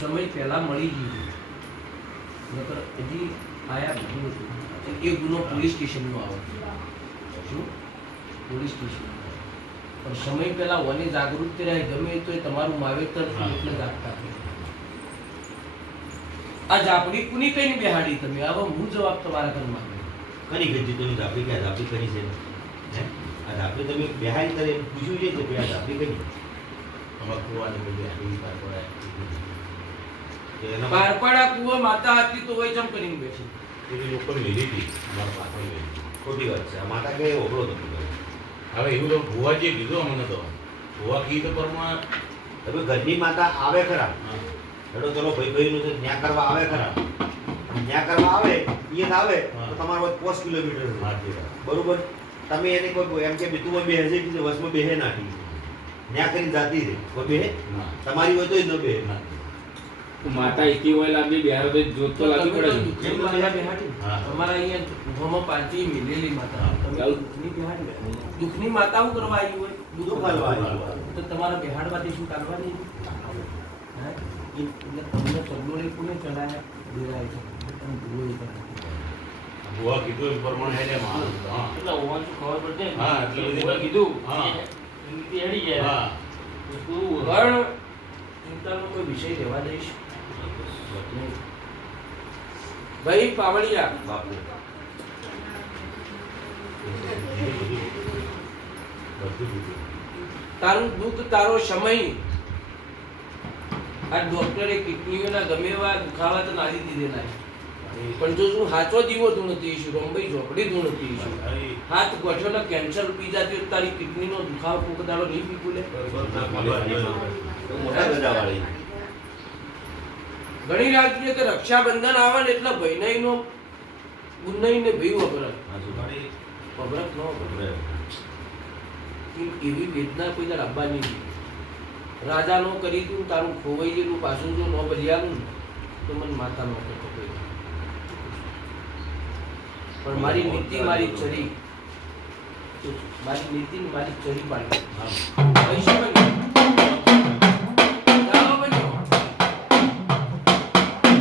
સમય પહેલા મળી ગયું નકર હજી આયા બધું હતું એ ગુનો પોલીસ સ્ટેશનનો આવે શું પોલીસ સ્ટેશન પણ સમય પહેલા વને જાગૃતિ રહે ગમે તો એ તમારું માવેતર એટલે જાગતા આ જાપડી કુની કઈ બેહાડી તમે હવે હું જવાબ તમારા ઘરમાં કરી ગઈ તમે જાપડી કે જાપડી કરી છે હે આ જાપડી તમે બેહાડી કરે પૂછ્યું છે કે આ જાપડી કરી અમાર કુવાની બધી આની પારપાડા કુવા માતા હતી તો હોય ચમ કરીને બેઠી એ લોકો લીધી હતી અમારા પાછળ ખોટી વાત છે આ માતા કે ઓગળો તો હવે એવું તો ભુવાજીએ કીધું અમને તો ભુવા કીધું પરમા તમે ઘરની માતા આવે ખરા હેડો ચલો ભાઈ ભાઈનું છે ન્યા કરવા આવે ખરા ન્યા કરવા આવે એ આવે તો તમારો 5 કિલોમીટર બરોબર તમે એને કોઈ એમ કે બીતુમાં બે હશે કે વસમાં બેહે નાખી ન્યા કરી જાતી રે કોઈ બેહે તમારી હોય તો ન બેહે માતા એકી હોય લાગી બિહાર તો જોત તો લાગી પડે જેમ માતા બેહાડી અમારા અહીંયા ભોમાં પાર્ટી મિલેલી માતા તમે દુખની બેહાડી દુખની માતા હું કરવા આવી હોય દુખ હાલવા આવી તો તમારા બેહાડવાથી શું કાઢવાની હે એટલે તમને ચગડોળી કોને ચડાયા દેરાય છે તમે ભૂલો ભુવા કીધું એ પ્રમાણે હેડે માં હા એટલે ઓવાન ખબર પડે હા એટલે બધી ભુવા કીધું હા એમની હેડી ગયા હા પણ ચિંતાનો કોઈ વિષય રહેવા દઈશ ભાઈ પાવળિયા બાપુ તારું દુઃખ તારો સમય આ ડોક્ટરે કિડનીઓના ગમે એવા દુખાવા તો નારી દીધેલા પણ જો શું હાચો દીવો ધૂણતી છું રંબાઈ ઝોપડી ધૂણતી છું હાથ ગોઠવનો કેન્સર પી જાતી હોય તારી કિડનીનો દુખાવો કોક દાડો નહીં પીકુલે મોટા ગજાવાળી ઘણી રાખીએ કે રક્ષાબંધન આવે ને એટલે ભાઈનાઈનો ગુન્નાઈને ભાઈ વગરત વગરત ન વગરત એવી વેદના કોઈ દર આવવાની નહીં રાજા નો કરી તું તારું ખોવાઈ ગયેલું પાછું જો ન બદલ્યાનું તો મને માતા નો કરતો કોઈ પણ મારી નીતિ મારી ચરી મારી નીતિ મારી ચરી પાડી પૈસા બન્યો જાઓ બન્યો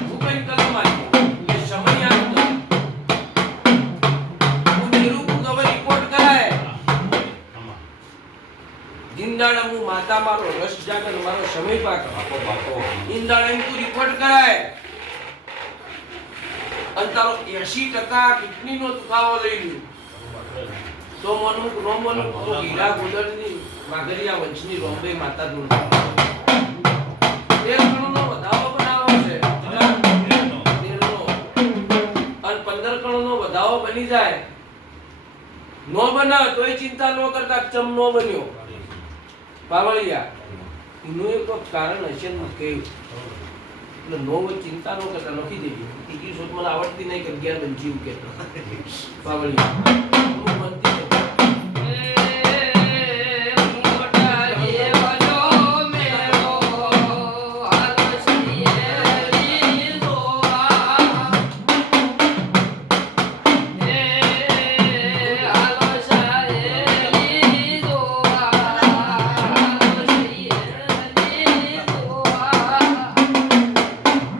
હું કઈ કલમ આવી એ સમય આવ્યો હું નિરૂપ ગવર રિપોર્ટ કરાય ઇંદાડા હું માતા મારો રસ જાગર મારો સમય પાક ઇંદાડા તું રિપોર્ટ કરાય અને તારો 80% કિડની નો દુખાવો લઈ લ્યો તો મનું નો મનું તો હીરા ગોદરની માગરિયા વંશની રોંબે માતા દૂર એ કણનો વધાવો બનાવો છે અને 15 કણનો વધાવો બની જાય નો બને તોય ચિંતા ન કરતા ચમ નો બન્યો પાવળિયા એનું એક કારણ હશે ને કહ્યું એટલે નો ચિંતા ન કરતા લખી દેજો ત્રીજી શોધ મને આવડતી નહીં કે 11 બનજી કે પાવળિયા